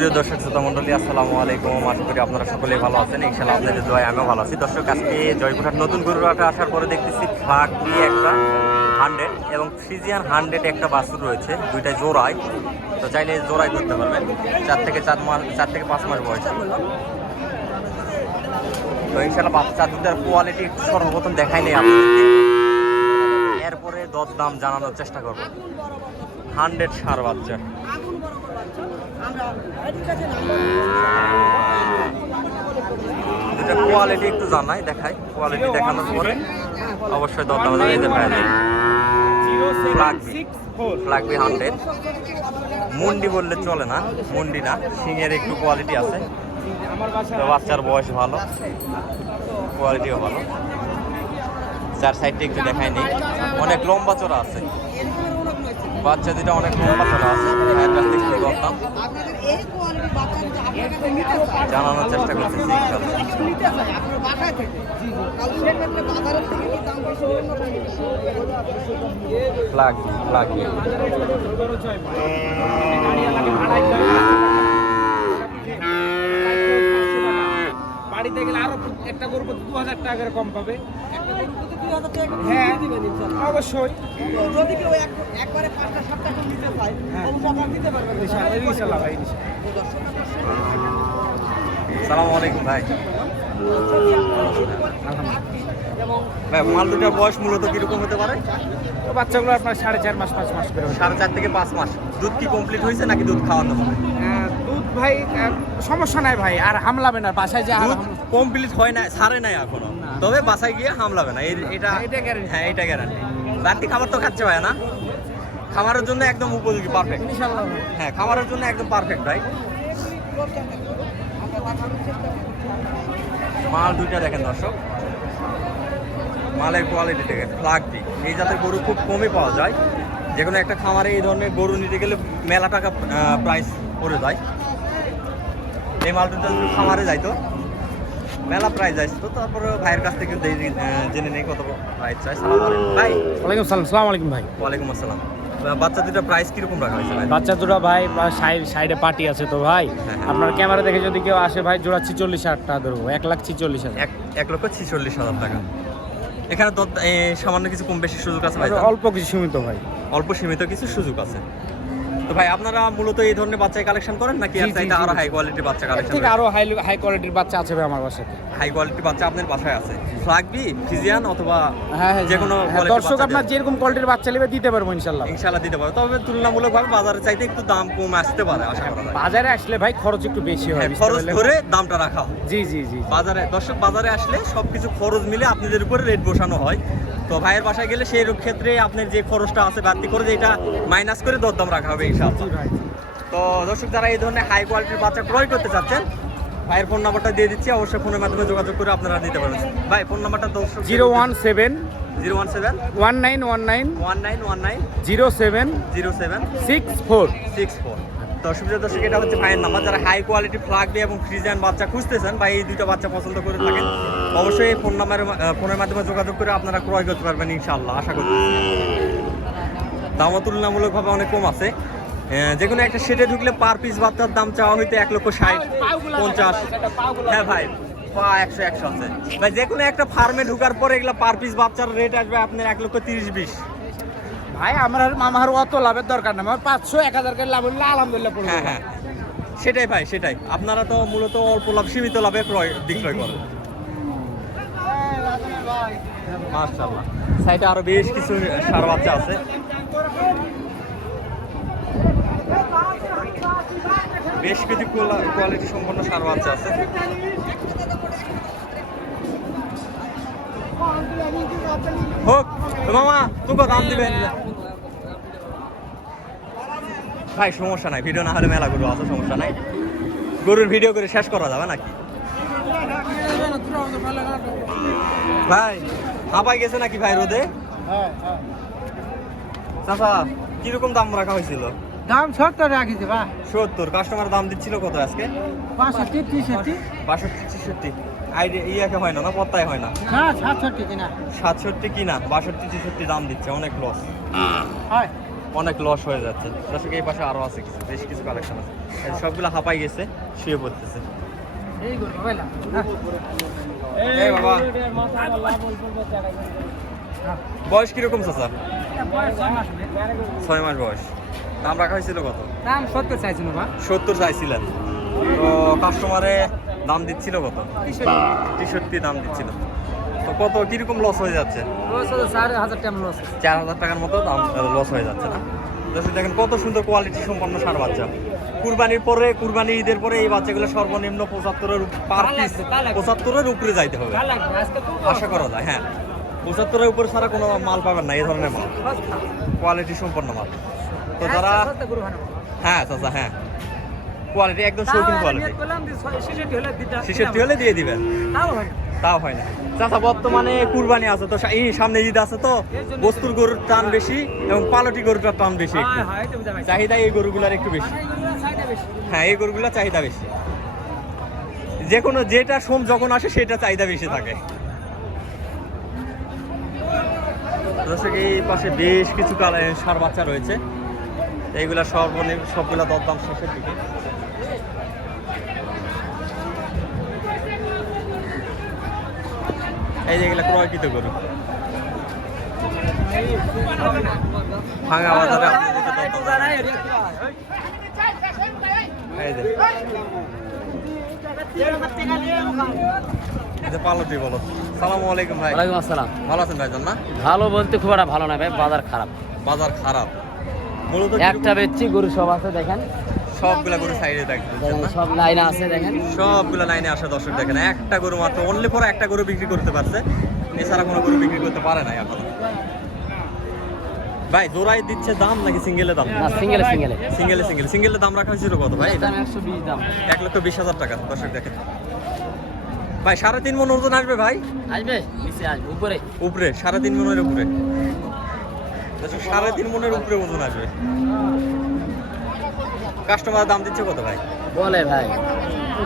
প্রিয় দর্শক শ্রোতা মণ্ডলী, আসসালামু আলাইকুম। আশা করি আপনারা সকলেই ভালো আছেন। ইনশাআল্লাহ আপনাদের দোয়ায় আমিও ভালো আছি। দর্শক, আজকে জয়পুরহাট নতুন গরুহাটে আসার পরে দেখতেছি ফ্লাগ দিয়ে একটা 100 এবং ফ্রিজিয়ান 100 একটা বাছুর রয়েছে, দুইটাই জোড়ায়। তো চাইলে জোড়াই করতে পারবেন, 4 থেকে 5 মাস বয়স। তো ইনশাআল্লাহ বাচ্চা দুটার কোয়ালিটি একটু সর্বপ্রথম দেখাই নেই আপনাদেরকে, এরপরে দরদাম জানানোর চেষ্টা করবো। 100 ষাঁড় বাচ্চা, যেটা কোয়ালিটি একটু জানাই, দেখাই। কোয়ালিটি দেখানোর পরে অবশ্যই দরদাম ফ্লাগবি 100। মুন্ডি বললে চলে না, মুন্ডি না, সিংয়ের একটু কোয়ালিটি আছে। তো বাচ্চার বয়স ভালো, কোয়ালিটিও ভালো। 4 সাইডটা একটু দেখাই নেই, অনেক লম্বা চড়া আছে বাচ্চা দুটা, অনেক লম্বা চড়া আছে। একটু দরদাম জানানোর চেষ্টা করতেছি। বাড়িতে গেলে আরো একটা গরু 2000 টাকা কম পাবে। হ্যাঁ অবশ্যই, যদি কেউ একবারে 5টা 7টা করে নিতে চায় তাহলে দিতে পারবেন ইনশাআল্লাহ ভাই। আসসালামু আলাইকুম ভাই। ভাই, মাল দুটার বয়স মূলত কিরকম হতে পারে? তো বাচ্চাগুলো আপনার 4.5 মাস 5 মাস করে। 4.5 থেকে 5 মাস। দুধ কি কমপ্লিট হয়েছে নাকি দুধ খাওয়ানো হবে? দুধ ভাই সমস্যা নাই ভাই, আর হামলাবে না বাসায় যা। দুধ কমপ্লিট হয় না, ছাড়ে নাই এখনো, তবে বাসায় গিয়ে হামলাবে না, এটা গ্যারান্টি। হ্যাঁ, এটা গ্যারান্টি। বাড়তি খাবার তো খাচ্ছে ভাই না, খামারের জন্য একদম উপযোগী, পারফেক্ট ইনশাআল্লাহ। হ্যাঁ, খামারের জন্য একদম পারফেক্ট ভাই। মাল দুইটা দেখেন দর্শক, মালের কোয়ালিটি দেখেন। ফ্লাগবি এই জাতের গরু খুব কমই পাওয়া যায়। যে কোনো একটা খামারে এই ধরনের গরু নিতে গেলে মেলা টাকা প্রাইস পড়ে যায়। এই মাল দুটো যদি খামারে যাইতো মেলা প্রাইস আসতো। তারপরে ভাইয়ের কাছ থেকে জেনে নেই কত প্রাইস চাই। সালাম আলাইকুম ভাই। ওয়ালাইকুম সালাম। সালাম আলাইকুম ভাই। ওয়ালাইকুম আসসালাম। বাচ্চা দুটো প্রাইস কিরকম রাখা হয়েছে ভাই? বাচ্চা দুটো ভাই সাইডে পার্টি আছে তো ভাই, আপনার ক্যামেরা দেখে যদি কেউ আসে ভাই, জোড়া 46,000 টাকা ধরবো। 1,46,000। 1,46,000 টাকা। এখানে তো সামান্য কিছু কম বেশি সুযোগ আছে ভাই? অল্প কিছু সীমিত ভাই, অল্প সীমিত কিছু সুযোগ আছে। তো ভাই, আপনারা মূলত এই ধরনের বাচ্চা কালেকশন করেন নাকি আরো হাই কোয়ালিটির বাচ্চা কালেকশন? থেকে আরো হাই কোয়ালিটির বাচ্চা আছে ভাই আমার বাসায়। হাই কোয়ালিটির বাচ্চা আপনার বাসায় আছে? ফ্লাগবি, ফ্রিজিয়ান অথবা যে কোনো দর্শক আপনার যেরকম কোয়ালিটির বাচ্চা নেবে দিতে পারবো ইনশাআল্লাহ। ইনশাআল্লাহ দিতে পারবো, তবে তুলনামূলকভাবে বাজারে চাইতে একটু দাম কম আসতে পারে আশা করা যায়। বাজারে আসলে ভাই খরচ একটু বেশি হয়, খরচ ধরে দামটা রাখা হয়। জি জি জি। বাজারে দর্শক, বাজারে আসলে সবকিছু খরচ মিলে আপনাদের উপরে রেট বসানো হয়। তো ভাইয়ের বাসায় গেলে সেই ক্ষেত্রে আপনার যে খরচটা আছে বাড়তি করে যেটা মাইনাস করে দরদাম রাখা হবে ইনশাআল্লাহ। তো দর্শক, যারা এই ধরনের হাই কোয়ালিটির বাচ্চা ক্রয় করতে চাচ্ছেন, ভাইয়ের ফোন নাম্বারটা দিয়ে দিচ্ছি, অবশ্যই ফোনের মাধ্যমে যোগাযোগ করে আপনারা নিতে পারবেন। ভাই, ফোন নাম্বারটা দর্শক 017 1919 07 64। দর্শক, এটা হচ্ছে ভাইয়ের নাম্বার। যারা হাই কোয়ালিটি ফ্লাগবি এবং ফ্রিজিয়ান বাচ্চা খুঁজতেছেন বা এই দুটো বাচ্চা পছন্দ করে থাকেন, অবশ্যই এই ফোনের মাধ্যমে যোগাযোগ করে আপনারা ক্রয় করতে পারবেন ইনশাআল্লাহ, আশা করি। দামও তুলনামূলকভাবে অনেক কম আছে। যে কোনো একটা সেটে ঢুকলে পার পিস বাচ্চার দাম চাওয়া হইতে 1,60,50। হ্যাঁ ভাই, পা 100 আছে ভাই। যে কোনো একটা ফার্মে ঢুকার পরে এগুলো পার পিস বাচ্চার রেট আসবে আপনার 1,30,20 ভাই। আমার অত লাভের দরকার না, আমার 500-1000 করে লাভ হলে আলহামদুলিল্লাহ। হ্যাঁ হ্যাঁ, সেটাই ভাই, সেটাই। আপনারা তো মূলত অল্প লাভ, সীমিত লাভে বিক্রয় করেন। মাশাআল্লাহ, সাইডে আরো বেশ কিছু ষাঁড় বাচ্চা আছে। বেশ কিছু কোয়ালিটি সম্পন্ন ষাঁড় বাচ্চা আছে। হোক মামা, তোকে দাম দিবেন ভাই, সমস্যা নাই। ভিডিও না হলে মেলা গরু আছে, সমস্যা নাই। গরুর ভিডিও করে শেষ করা যাবে নাকি ভাই? হাঁপাই গেছে নাকি ভাই রোদে? চাচা, কিরকম দাম রাখা হয়েছিল? দাম 70 রাখিছে ভাই। 70। কাস্টমার দাম দিচ্ছিল কত আজকে? 65-63 ইয়াকে হয় না, পত্তায় হয় না। 67 কিনা 62 63 দাম দিচ্ছে, অনেক লস। অনেক লস হয়ে যাচ্ছে। দর্শক এই পাশে আরও আছে কিছু, বেশ কিছু কালেকশন আছে, এই সবগুলো হাঁপাই গেছে, শুয়ে পড়তেছে। এই বাবা, বয়স কিরকম চাচা? 6 মাস বয়স। দাম রাখা হয়েছিল কত? দাম 70 চাইছিল না? 70 চাইছিলেন, তো কাস্টমারে দাম দিচ্ছিল কত? 63 দাম দিচ্ছিল। তো কত কিরকম লস হয়ে যাচ্ছে? 4,000 টাকার মতো দাম লস হয়ে যাচ্ছে না? দর্শক দেখেন কত সুন্দর কোয়ালিটি সম্পন্ন ষাঁড় বাচ্চা। কুরবানির পরে, কুরবানি ঈদের পরে এই বাচ্চাগুলো সর্বনিম্ন 75-এর পার পিস 75-এর উপরে যাইতে হবে আশা করা যায়। হ্যাঁ, 75-এর উপরে ছাড়া কোনো মাল পাবেন না, এই ধরনের মাল, কোয়ালিটি সম্পন্ন মাল। তো যারা, হ্যাঁ চাচা, হ্যাঁ কোয়ালিটি একদম শৌখিন কোয়ালিটি। 66 হলে দিয়ে দিবেন, তাও হয় না চাচা। বর্তমানে কুরবানি আছে তো, এই সামনে ঈদ আছে তো, বস্তুর গরুর টান বেশি এবং পালটি গরুটার টান বেশি, একটু চাহিদা এই গরুগুলার একটু বেশি। হ্যাঁ, এই গরুগুলার চাহিদা বেশি, যে কোনো যেটা সোম যখন আসে সেটা চাহিদা বেশি থাকে। দর্শক এই পাশে বেশ কিছু ষাঁড় বাচ্চা রয়েছে, এইগুলা সর্বনিম্ন সবগুলা দরদাম শেষের দিকে। এই যে এগুলা ক্রয়কৃত গরু, ভাঙা বাজারে এই যে পালতি বলো। সালামু আলাইকুম ভাই। ওয়ালাইকুম আসসালাম। ভালো আছেন ভাইজান? না ভালো বলতে খুব একটা ভালো না ভাই, বাজার খারাপ। বাজার খারাপ মূলত একটা বেচছি, গরু সব আছে দেখেন, সবগুলা গরু সাইডে দেখেন, সব লাইনে আছে দেখেন, সবগুলা লাইনে আসে। দর্শক দেখেন একটা গরু মাত্র, অনলি ফর একটা গরু বিক্রি করতে পারছে, এছাড়া কোনো গরু বিক্রি করতে পারে নাই এখনো। ভাই জোড়াই দিচ্ছে দাম নাকি সিঙ্গেলে দাম? না সিঙ্গেলে সিঙ্গেলে সিঙ্গেলের দাম রাখা হয়েছিল কত ভাই? এটা 120 দাম, 1,20,000 টাকা। দর্শক দেখেন ভাই, 3.5 মণ ওজন আসবে ভাই? আসবে নিচে আসবে, উপরে উপরে 3.5 মণের উপরে। দর্শক 3.5 মণের উপরে ওজন আসবে। কাস্টমার দাম দিচ্ছে কত ভাই? বলে ভাই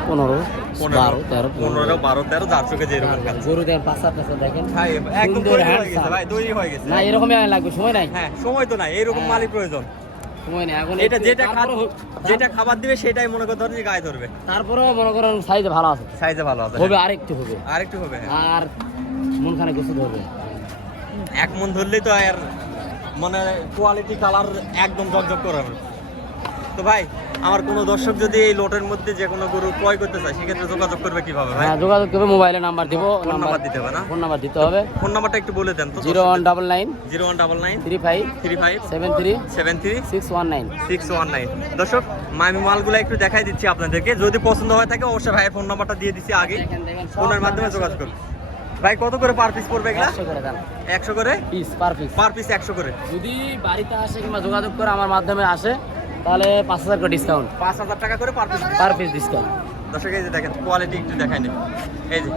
15, 12, 13, 15, 12, 13, যার চোখে যেরকম কাজ। গরু দেখেন পাঁচা দেখেন ভাই একদম সুন্দর তৈরি হয়ে handsome। গেছে ভাই, তৈরি হয়ে গেছে। না এরকমই লাগবে, সময় নাই। হ্যাঁ, সময় তো নাই, এইরকম হ্যাঁ। মালিক প্রয়োজন। সময় নেই এখন, এটা যেটা খাবার দিবে সেটাই মনে করে ধরেন গায়ে ধরবে। তারপরেও মনে করেন সাইজে ভালো আছে, সাইজে ভালো আছে, হবে আরেকটু হবে, আরেকটু হবে। হ্যাঁ, আর মনখানে কিছু ধরবে। 1 মণ ধরলেই তো আর মানে কোয়ালিটি কালার একদম ঝকঝক করে হবে। তো ভাই, আমার কোনো দর্শক যদি এই লটের মধ্যে যে কোনো গরু ক্রয় করতে চায় সেক্ষেত্রে যোগাযোগ করবে কিভাবে ভাই? হ্যাঁ যোগাযোগ করবে, মোবাইলে নাম্বার দিব, ফোন নাম্বার দিতে হবে না? ফোন নাম্বার দিতে হবে। ফোন নাম্বারটা একটু বলে দেন তো। 0199 0199 35 35 73 73 619। 619। দর্শক আমি মালগুলো একটু দেখাই দিচ্ছি আপনাদেরকে, যদি পছন্দ হয়ে থাকে অবশ্যই ভাইয়ের ফোন নাম্বারটা দিয়ে দিচ্ছি আগে, ফোনের মাধ্যমে যোগাযোগ করুন। ভাই কত করে পার পিস পড়বে এগুলা? 100 করে দেন, 100 করে piece per piece, per piece 100 করে। যদি বাড়িতে আসে কিংবা যোগাযোগ করে আমার মাধ্যমে আসে তাহলে 5000 করে ডিসকাউন্ট, 5,000 টাকা করে per piece. Per piece discount. দর্শক এই যে দেখেন কোয়ালিটি একটু দেখাই নেই, এই যে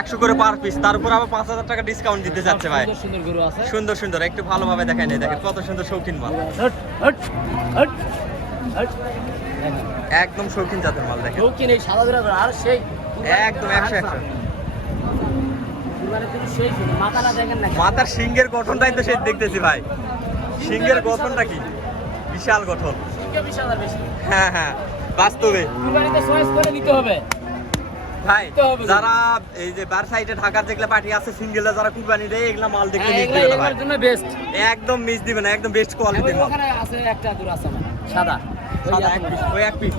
100 করে পার পিস, তার উপর আবার 5,000 টাকা ডিসকাউন্ট দিতে যাচ্ছে ভাই। সুন্দর সুন্দর গরু আছে, সুন্দর সুন্দর একটু ভালোভাবে দেখাই নেই, দেখেন কত সুন্দর শৌখিন মাল, হট হট হট হট, একদম শৌখিন জাতের মাল দেখেন, শৌখিন এই সাদা গরু আর সেই একদম 100 কুরবানির দিন সেই ছিল, মাথাটা দেখেন না, মাথার সিংহের গঠনটাই তো সেই দেখতেছি ভাই, সিংহের গঠনটা কি বিশাল গঠন। সিংহে 20,000 বেশি। হ্যাঁ হ্যাঁ, বাস্তবে কুরবানিতে চয়েস করে নিতে হবে ভাই। নিতে হবে। যারা এই যে বার সাইডে ঢাকার যেগুলা পার্টি আছে সিঙ্গেলে যারা কুরবানি দেয় এগুলা মাল দেখলে মিস এগুলা দিবে না ভাই, এগুলোর জন্য বেস্ট। একদম মিস দিবে না, একদম বেস্ট কোয়ালিটির মাল। ওখানে আছে একটা দূর আছে আমার সাদা, ওই সাদা যে এক পিস, ওই এক পিস,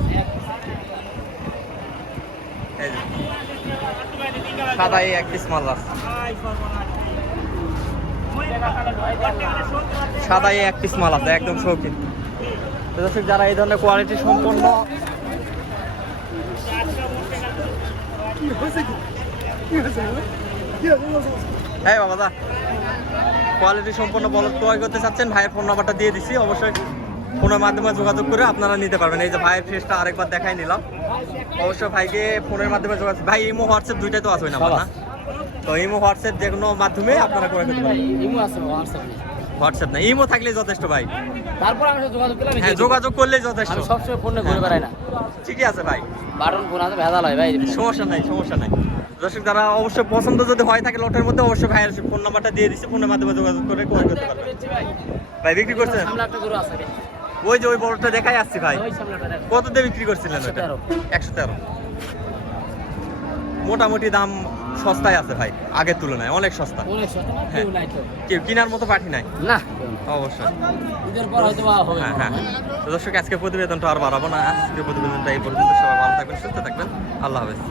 এই যে সাদা এই এক পিস মাল আছে, সাদা এই এক পিস মাল আছে, একদম শৌখিন। তো দর্শক যারা এই ধরনের কোয়ালিটি সম্পন্ন হ্যাঁ বাবা দা কোয়ালিটি সম্পন্ন বলদ ক্রয় করতে চাচ্ছেন, ভাইয়ের ফোন নাম্বারটা দিয়ে দিচ্ছি, অবশ্যই ফোনের মাধ্যমে যোগাযোগ করে আপনারা নিতে পারবেন। এই যে ভাইয়ের ফেসটা আরেকবার দেখাই নিলাম, অবশ্যই ভাইকে ফোনের মাধ্যমে যোগাযোগ, ভাই ইমো হোয়াটসঅ্যাপ দুইটাই তো আছে না? তো ইমো হোয়াটসঅ্যাপ যে কোনো মাধ্যমে আপনারা করে করতে পারবেন। ইমো আছে, হোয়াটসঅ্যাপ নেই। হোয়াটসঅ্যাপ না, ইমো থাকলেই যথেষ্ট ভাই। তারপর আমি যোগাযোগ করলাম, হ্যাঁ যোগাযোগ করলেই যথেষ্ট। আমি সবসময় ফোনে ঘুরে বেড়াই না, ঠিকই আছে ভাই, বাটন ফোন আছে, ভেজাল হয় ভাই। সমস্যা নাই সমস্যা নাই। দর্শক যারা অবশ্যই পছন্দ যদি হয় থাকে লটের মধ্যে অবশ্যই ভাইয়ের ফোন নাম্বারটা দিয়ে দিচ্ছে, ফোনের মাধ্যমে যোগাযোগ করে ক্রয় করতে পারবেন। ভাই বিক্রি করছেন? সামনে একটা গরু আছে রে। ওই যে ওই বড়টা দেখাই আসছি ভাই, ওই সামনেটা দেখ। কত দিয়ে বিক্রি করছিলেন ওটা? 113। মোটামুটি দাম সস্তায় আছে ভাই, আগের তুলনায় অনেক সস্তা। অনেক সস্তা না, হ্যাঁ। কেউ নাই তো। কেউ কেনার মতো পাঠি নাই না, অবশ্যই। ঈদের পর হয়তো বা হবে। হ্যাঁ হ্যাঁ। তো দর্শক আজকে প্রতিবেদনটা আর বাড়াবো না, আজকে প্রতিবেদনটা এই পর্যন্ত। সবাই ভালো থাকবেন, সুস্থ থাকবেন, আল্লাহ হাফেজ।